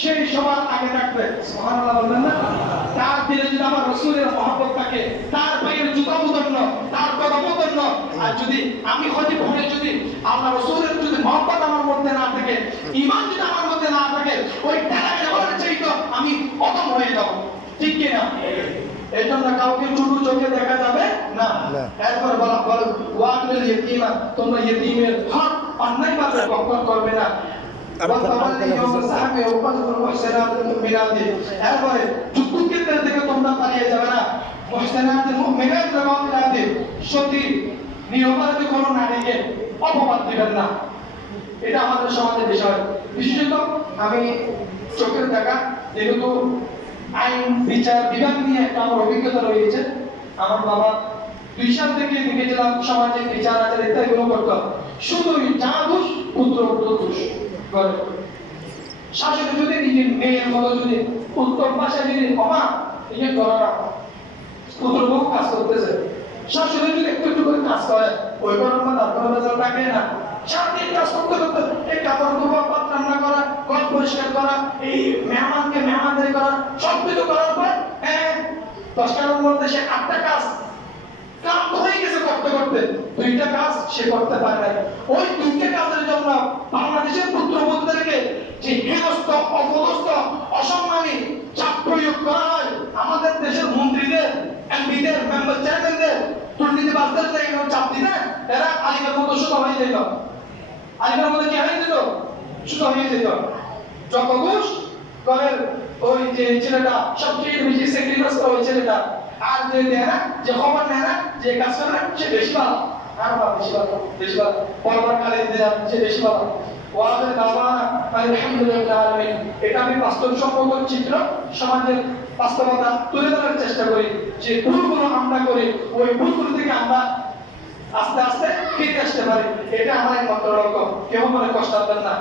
সেই সবার আগে থাকবে। সুবহানাল্লাহ বলবেন না? তার দিলে যদি আমার রাসূলের মহব্বত থাকে, তার পায়ের জুতা মুদন্ন, তার কথা মুদন্ন, আর যদি আমি খতিব হয়ে যদি আল্লাহ রাসূলের যদি মহব্বত আমার মধ্যে না থাকে, ঈমান যদি আমার মধ্যে না থাকে, ওই টাকা দেওয়ার চাইতো আমি অদম হয়ে যাব। ঠিক কি না? এই জন্য কাউকে ছোট চোখে দেখা যাবে না। এরপর বলা বল ওয়াকিল ইয়তীমা, তোমরা ইয়তীমের হক অন্যায়ভাবে ভক্ষণ করবে না। এরপরে যুদ্ধক্ষেত্র থেকে তোমরা পালিয়ে যাবে না। মুহসিনাতুল মুমিনাত ওয়াল সতী নিরপরাধী কোনো নারীকে অপবাদ দিবেন না। এটা আমাদের সমাজের বিষয়। বিশেষত আমি চোখের দেখা, যেহেতু আইন বিচার বিভাগ নিয়ে একটা আমার অভিজ্ঞতা রয়েছে। আমার বাবা 2 সাল থেকে দেখেছিলাম সমাজে বিচার আচার ইত্যাদিগুলো করতো। শুধুই যা দোষ পুত্র দোষ করে। শাসক যদি নিজের মেয়ের মতো যদি উত্তর ভাষায় যদি ক্ষমা এই করে না, পুত্র বহু কাজ করতেছে, শাসক যদি একটু একটু করে কাজ করে ওই গরম বা তারপরে বেজাল ডাকে না। সারাদিন কাজ করতে করতে এই কাপড় ধোয়া, পাত রান্না করা, ঘর পরিষ্কার করা, এই মেহমানকে মেহমানদারি করা, সব কিছু করার পর 10টার মধ্যে সে 8টা কাজ কাম হয়ে গেছে করতে করতে, 2টা কাজ সে করতে পারে নাই। ওই 2টা কাজের জন্য বাংলাদেশের পুত্রবধূদেরকে যে হেনস্থ, অপদস্থ, অসম্মানী চাপ প্রয়োগ করা হয়, আমাদের দেশের মন্ত্রীদের, এমপিদের, মেম্বার চেয়ারম্যানদের, দুর্নীতিবাজদের এরকম চাপ দিতে, এরা আলিমের মতো শুধু হয়ে যেত। আলিমের মতো কি হয়ে যেত? শুধু হয়ে যেত। যত দোষ করেন ওই যে ছেলেটা সবচেয়ে বেশি স্যাক্রিফাইস করে ওই ছেলেটা, আর যে দেয় না, যে খবর নেয় না, যে কাজ করে না, সে বেশি ভালো। আর বেশি ভালো, বেশি ভালো পরবার কালে দেয় সে বেশি ভালো। ওয়াদের দাওয়ানা আলহামদুলিল্লাহ আলামিন। এটা আমি বাস্তবসম্মত চিত্র, সমাজের বাস্তবতা তুলে ধরার চেষ্টা করি। যে ভুলগুলো আমরা করি, ওই ভুলগুলো থেকে আমরা আস্তে আস্তে ফিরে আসতে পারি। এটা আমার একমাত্র লক্ষ্য। কেউ মনে কষ্ট পাবেন না।